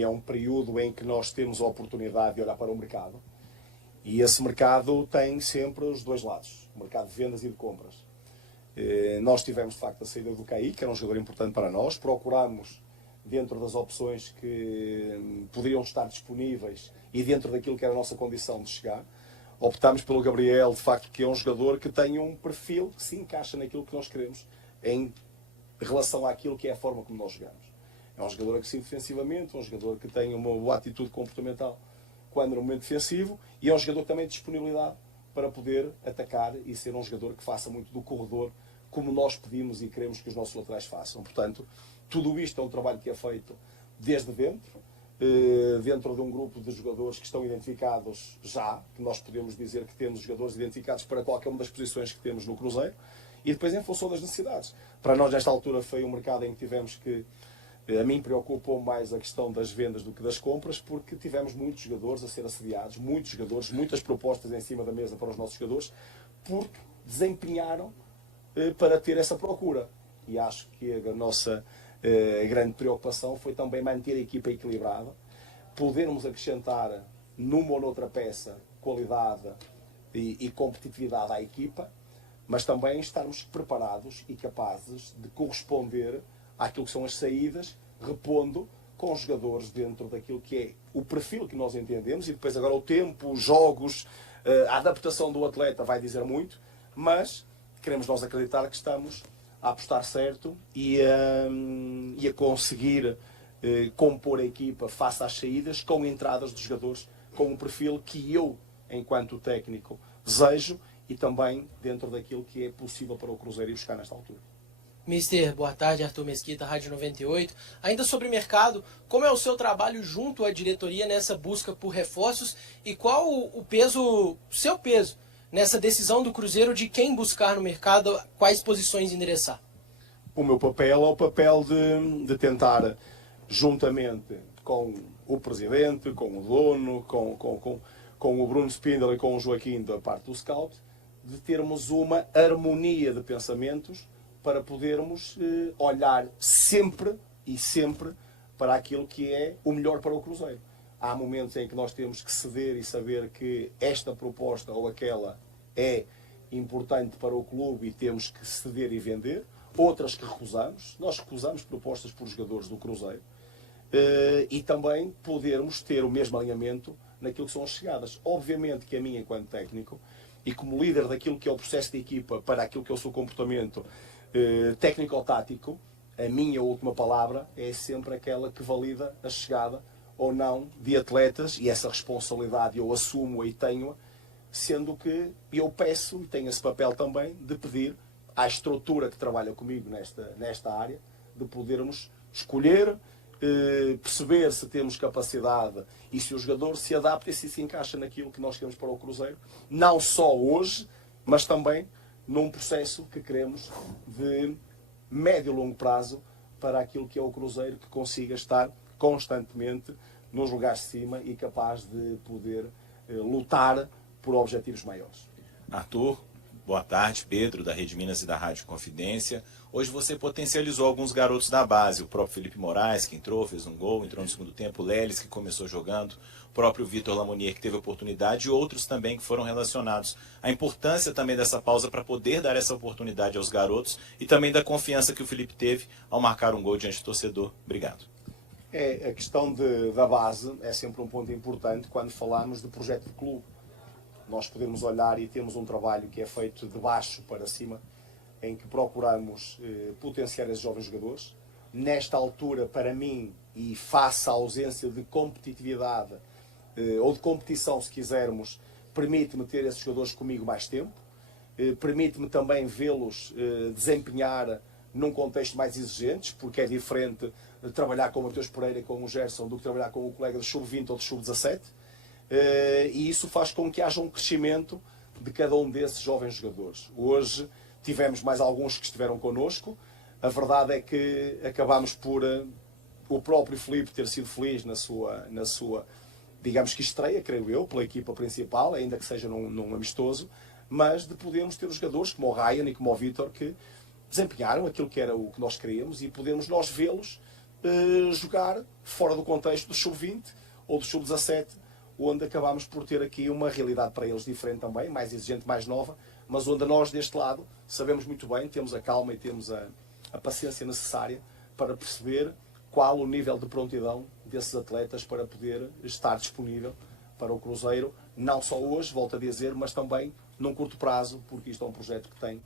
É um período em que nós temos a oportunidade de olhar para o mercado, e esse mercado tem sempre os dois lados, o mercado de vendas e de compras. Nós tivemos de facto a saída do Caí, que era um jogador importante para nós, procuramos dentro das opções que poderiam estar disponíveis e dentro daquilo que era a nossa condição de chegar, optámos pelo Gabriel, de facto, que é um jogador que tem um perfil que se encaixa naquilo que nós queremos em relação àquilo que é a forma como nós jogamos. É um jogador agressivo defensivamente, um jogador que tem uma boa atitude comportamental quando no momento defensivo, e é um jogador que também tem disponibilidade para poder atacar e ser um jogador que faça muito do corredor, como nós pedimos e queremos que os nossos laterais façam. Portanto, tudo isto é um trabalho que é feito desde dentro de um grupo de jogadores que estão identificados já, que nós podemos dizer que temos jogadores identificados para qualquer uma das posições que temos no Cruzeiro, e depois em função das necessidades. Para nós, nesta altura, foi um mercado em que tivemos que... A mim preocupou mais a questão das vendas do que das compras, porque tivemos muitos jogadores a ser assediados, muitos jogadores, muitas propostas em cima da mesa para os nossos jogadores, porque desempenharam para ter essa procura. E acho que a nossa grande preocupação foi também manter a equipa equilibrada, podermos acrescentar numa ou noutra peça qualidade e competitividade à equipa, mas também estarmos preparados e capazes de corresponder àquilo que são as saídas, repondo com os jogadores dentro daquilo que é o perfil que nós entendemos, e depois agora o tempo, os jogos, a adaptação do atleta vai dizer muito, mas queremos nós acreditar que estamos a apostar certo e a conseguir compor a equipa face às saídas, com entradas dos jogadores, com um perfil que eu, enquanto técnico, desejo, e também dentro daquilo que é possível para o Cruzeiro ir buscar nesta altura. Mister, boa tarde, Arthur Mesquita, Rádio 98. Ainda sobre mercado, como é o seu trabalho junto à diretoria nessa busca por reforços e qual o seu peso nessa decisão do Cruzeiro de quem buscar no mercado, quais posições endereçar? O meu papel é o papel de tentar, juntamente com o presidente, com o dono, com o Bruno Spindler e com o Joaquim da parte do Scout, de termos uma harmonia de pensamentos para podermos olhar sempre para aquilo que é o melhor para o Cruzeiro. Há momentos em que nós temos que ceder e saber que esta proposta ou aquela é importante para o clube e temos que ceder e vender. Outras que recusamos. Nós recusamos propostas por jogadores do Cruzeiro. E também podermos ter o mesmo alinhamento naquilo que são as chegadas. Obviamente que a mim, enquanto técnico, e como líder daquilo que é o processo de equipa para aquilo que é o seu comportamento técnico-tático, a minha última palavra é sempre aquela que valida a chegada ou não de atletas, e essa responsabilidade eu assumo e tenho, sendo que eu peço, e tenho esse papel também, de pedir à estrutura que trabalha comigo nesta área, de podermos escolher, perceber se temos capacidade e se o jogador se adapta e se encaixa naquilo que nós queremos para o Cruzeiro, não só hoje, mas também num processo que queremos de médio e longo prazo para aquilo que é o Cruzeiro, que consiga estar constantemente nos lugares de cima e capaz de poder lutar por objetivos maiores. Arthur, boa tarde. Pedro, da Rede Minas e da Rádio Confidência. Hoje você potencializou alguns garotos da base, o próprio Felipe Moraes, que entrou, fez um gol, entrou no segundo tempo, o Leles, que começou jogando, o próprio Vitor Lamonier, que teve oportunidade, e outros também que foram relacionados. A importância também dessa pausa para poder dar essa oportunidade aos garotos e também da confiança que o Felipe teve ao marcar um gol diante do torcedor. Obrigado. A questão da base é sempre um ponto importante quando falamos de projeto de clube. Nós podemos olhar e temos um trabalho que é feito de baixo para cima, em que procuramos potenciar esses jovens jogadores. Nesta altura, para mim, e face à ausência de competitividade, ou de competição, se quisermos, permite-me ter esses jogadores comigo mais tempo, permite-me também vê-los desempenhar num contexto mais exigente, porque é diferente de trabalhar com o Mateus Pereira e com o Gerson do que trabalhar com o colega de sub-20 ou de sub-17, e isso faz com que haja um crescimento de cada um desses jovens jogadores. Hoje tivemos mais alguns que estiveram connosco. A verdade é que acabámos por o próprio Filipe ter sido feliz na sua, digamos que estreia, creio eu, pela equipa principal, ainda que seja num amistoso, mas de podermos ter os jogadores como o Ryan e como o Vitor, que desempenharam aquilo que era o que nós queríamos, e podemos nós vê-los jogar fora do contexto do sub-20 ou do sub-17, onde acabámos por ter aqui uma realidade para eles diferente também, mais exigente, mais nova, mas onde nós deste lado sabemos muito bem, temos a calma e temos a paciência necessária para perceber qual o nível de prontidão desses atletas para poder estar disponível para o Cruzeiro, não só hoje, volto a dizer, mas também num curto prazo, porque isto é um projeto que tem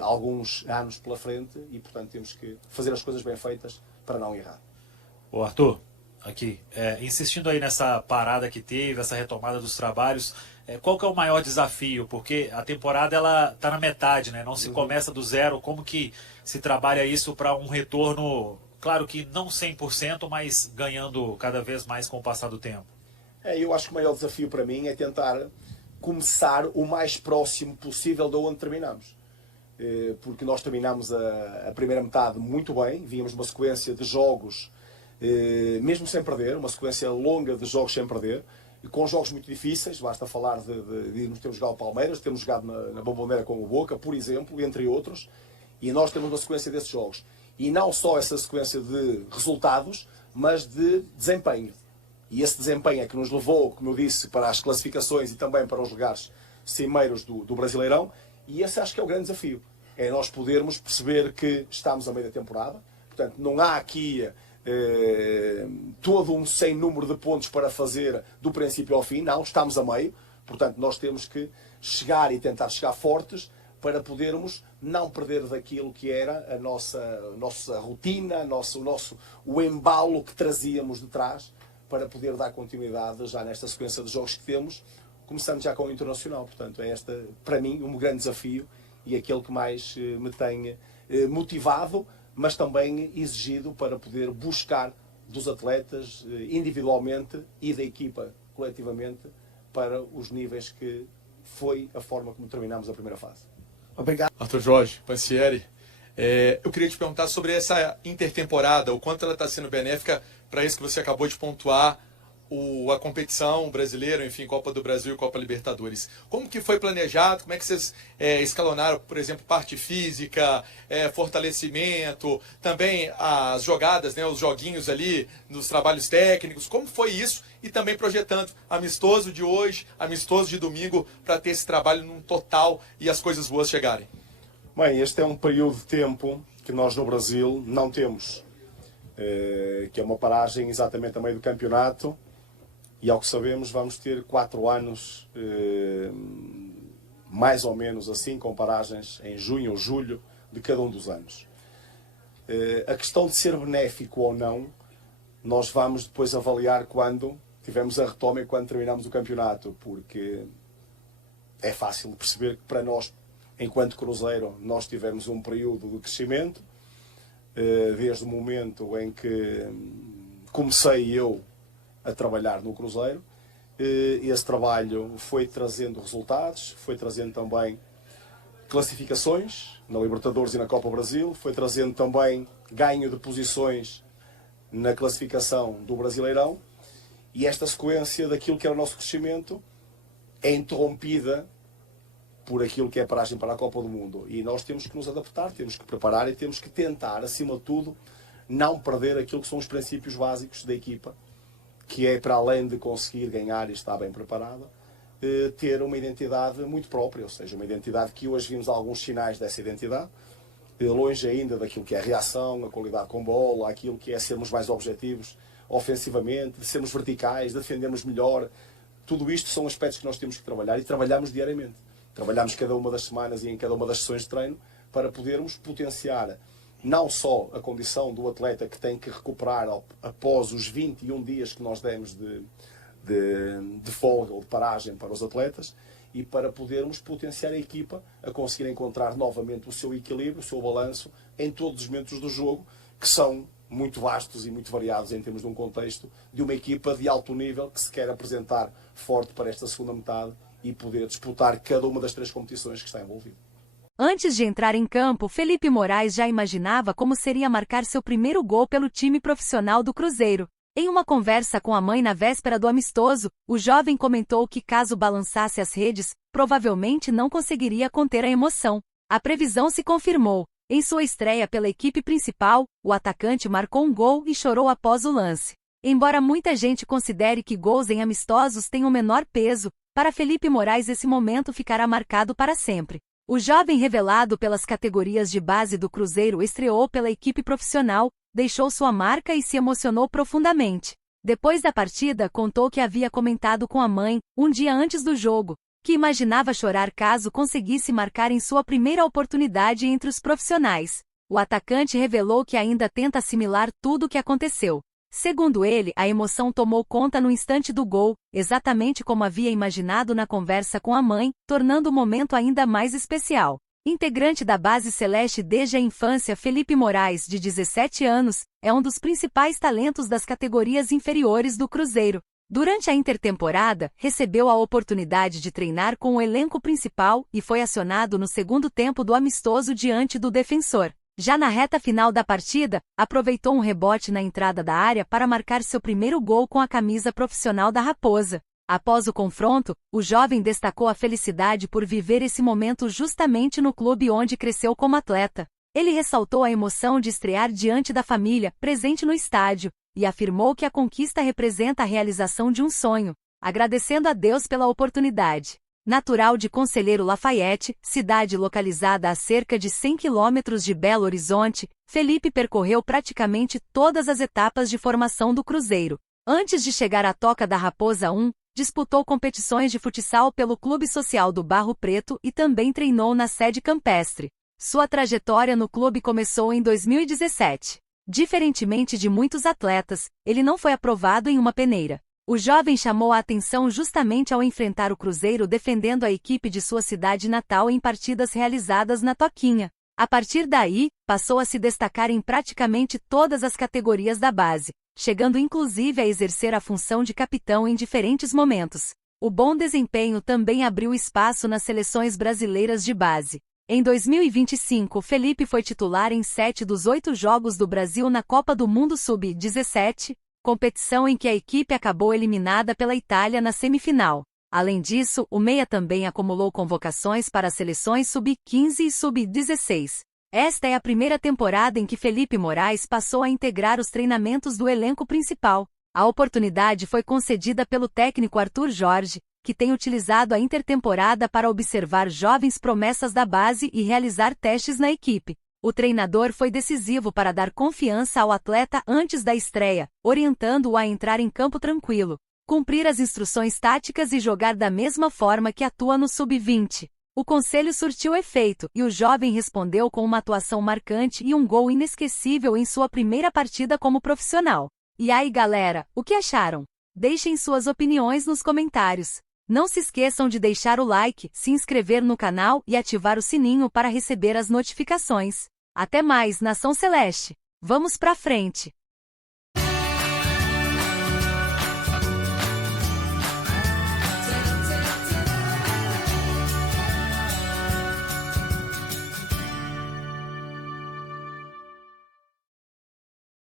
alguns anos pela frente e, portanto, temos que fazer as coisas bem feitas para não errar. Ô Arthur, aqui, insistindo aí nessa parada que teve, essa retomada dos trabalhos, qual que é o maior desafio? Porque a temporada ela está na metade, né? Não se começa do zero. Como que se trabalha isso para um retorno, claro que não 100%, mas ganhando cada vez mais com o passar do tempo? Eu acho que o maior desafio para mim é tentar começar o mais próximo possível de onde terminamos. Porque nós terminamos a primeira metade muito bem, vínhamos uma sequência de jogos, mesmo sem perder, uma sequência longa de jogos sem perder, com jogos muito difíceis, basta falar de irmos ter jogado o Palmeiras, temos jogado na Bomboneira com o Boca, por exemplo, entre outros, e nós temos uma sequência desses jogos. E não só essa sequência de resultados, mas de desempenho. E esse desempenho é que nos levou, como eu disse, para as classificações e também para os lugares cimeiros do Brasileirão. E esse acho que é o grande desafio. É nós podermos perceber que estamos a meio da temporada. Portanto, não há aqui todo um sem número de pontos para fazer do princípio ao fim. Não, estamos a meio. Portanto, nós temos que chegar e tentar chegar fortes para podermos não perder daquilo que era a nossa rotina, o embalo que trazíamos de trás, para poder dar continuidade já nesta sequência de jogos que temos, começando já com o Internacional. Portanto, é este, para mim, um grande desafio e aquele que mais me tem motivado, mas também exigido para poder buscar dos atletas individualmente e da equipa coletivamente para os níveis que foi a forma como terminamos a primeira fase. Obrigado. Arthur Jorge, Pansieri. Eu queria te perguntar sobre essa intertemporada, o quanto ela está sendo benéfica para isso que você acabou de pontuar, a competição brasileira, enfim, Copa do Brasil e Copa Libertadores. Como que foi planejado? Como é que vocês escalonaram, por exemplo, parte física, fortalecimento, também as jogadas, né, os joguinhos ali, nos trabalhos técnicos? Como foi isso? E também projetando amistoso de hoje, amistoso de domingo, para ter esse trabalho num total e as coisas boas chegarem. Bem, este é um período de tempo que nós no Brasil não temos, que é uma paragem exatamente a meio do campeonato. E ao que sabemos vamos ter 4 anos, mais ou menos assim, com paragens em junho ou julho de cada um dos anos. A questão de ser benéfico ou não, nós vamos depois avaliar quando tivemos a retoma e quando terminamos o campeonato, porque é fácil de perceber que para nós, enquanto Cruzeiro, nós tivemos um período de crescimento, desde o momento em que comecei eu a trabalhar no Cruzeiro. Esse trabalho foi trazendo resultados, foi trazendo também classificações na Libertadores e na Copa Brasil, foi trazendo também ganho de posições na classificação do Brasileirão, e esta sequência daquilo que era o nosso crescimento é interrompida por aquilo que é a paragem para a Copa do Mundo. E nós temos que nos adaptar, temos que preparar e temos que tentar, acima de tudo, não perder aquilo que são os princípios básicos da equipa, que é, para além de conseguir ganhar e estar bem preparada, ter uma identidade muito própria, ou seja, uma identidade que hoje vimos alguns sinais dessa identidade, longe ainda daquilo que é a reação, a qualidade com bola, aquilo que é sermos mais objetivos ofensivamente, de sermos verticais, de defendermos melhor. Tudo isto são aspectos que nós temos que trabalhar e trabalhamos diariamente. Trabalhamos cada uma das semanas e em cada uma das sessões de treino para podermos potenciar não só a condição do atleta que tem que recuperar após os 21 dias que nós demos de folga ou de paragem para os atletas, e para podermos potenciar a equipa a conseguir encontrar novamente o seu equilíbrio, o seu balanço em todos os momentos do jogo, que são muito vastos e muito variados em termos de um contexto de uma equipa de alto nível que se quer apresentar forte para esta segunda metade e poder disputar cada uma das 3 competições que está envolvida. Antes de entrar em campo, Felipe Moraes já imaginava como seria marcar seu primeiro gol pelo time profissional do Cruzeiro. Em uma conversa com a mãe na véspera do amistoso, o jovem comentou que caso balançasse as redes, provavelmente não conseguiria conter a emoção. A previsão se confirmou. Em sua estreia pela equipe principal, o atacante marcou um gol e chorou após o lance. Embora muita gente considere que gols em amistosos têm o menor peso, para Felipe Moraes esse momento ficará marcado para sempre. O jovem revelado pelas categorias de base do Cruzeiro estreou pela equipe profissional, deixou sua marca e se emocionou profundamente. Depois da partida, contou que havia comentado com a mãe, um dia antes do jogo, que imaginava chorar caso conseguisse marcar em sua primeira oportunidade entre os profissionais. O atacante revelou que ainda tenta assimilar tudo o que aconteceu. Segundo ele, a emoção tomou conta no instante do gol, exatamente como havia imaginado na conversa com a mãe, tornando o momento ainda mais especial. Integrante da base celeste desde a infância, Felipe Moraes, de 17 anos, é um dos principais talentos das categorias inferiores do Cruzeiro. Durante a intertemporada, recebeu a oportunidade de treinar com o elenco principal e foi acionado no segundo tempo do amistoso diante do Defensor. Já na reta final da partida, aproveitou um rebote na entrada da área para marcar seu primeiro gol com a camisa profissional da Raposa. Após o confronto, o jovem destacou a felicidade por viver esse momento justamente no clube onde cresceu como atleta. Ele ressaltou a emoção de estrear diante da família, presente no estádio, e afirmou que a conquista representa a realização de um sonho, agradecendo a Deus pela oportunidade. Natural de Conselheiro Lafayette, cidade localizada a cerca de 100 quilômetros de Belo Horizonte, Felipe percorreu praticamente todas as etapas de formação do Cruzeiro. Antes de chegar à Toca da Raposa 1, disputou competições de futsal pelo Clube Social do Barro Preto e também treinou na sede campestre. Sua trajetória no clube começou em 2017. Diferentemente de muitos atletas, ele não foi aprovado em uma peneira. O jovem chamou a atenção justamente ao enfrentar o Cruzeiro defendendo a equipe de sua cidade natal em partidas realizadas na Toquinha. A partir daí, passou a se destacar em praticamente todas as categorias da base, chegando inclusive a exercer a função de capitão em diferentes momentos. O bom desempenho também abriu espaço nas seleções brasileiras de base. Em 2025, Felipe foi titular em 7 dos 8 jogos do Brasil na Copa do Mundo Sub-17, competição em que a equipe acabou eliminada pela Itália na semifinal. Além disso, o meia também acumulou convocações para as seleções Sub-15 e Sub-16. Esta é a primeira temporada em que Felipe Moraes passou a integrar os treinamentos do elenco principal. A oportunidade foi concedida pelo técnico Arthur Jorge, que tem utilizado a intertemporada para observar jovens promessas da base e realizar testes na equipe. O treinador foi decisivo para dar confiança ao atleta antes da estreia, orientando-o a entrar em campo tranquilo, cumprir as instruções táticas e jogar da mesma forma que atua no Sub-20. O conselho surtiu efeito e o jovem respondeu com uma atuação marcante e um gol inesquecível em sua primeira partida como profissional. E aí, galera, o que acharam? Deixem suas opiniões nos comentários. Não se esqueçam de deixar o like, se inscrever no canal e ativar o sininho para receber as notificações. Até mais, Nação Celeste! Vamos pra frente!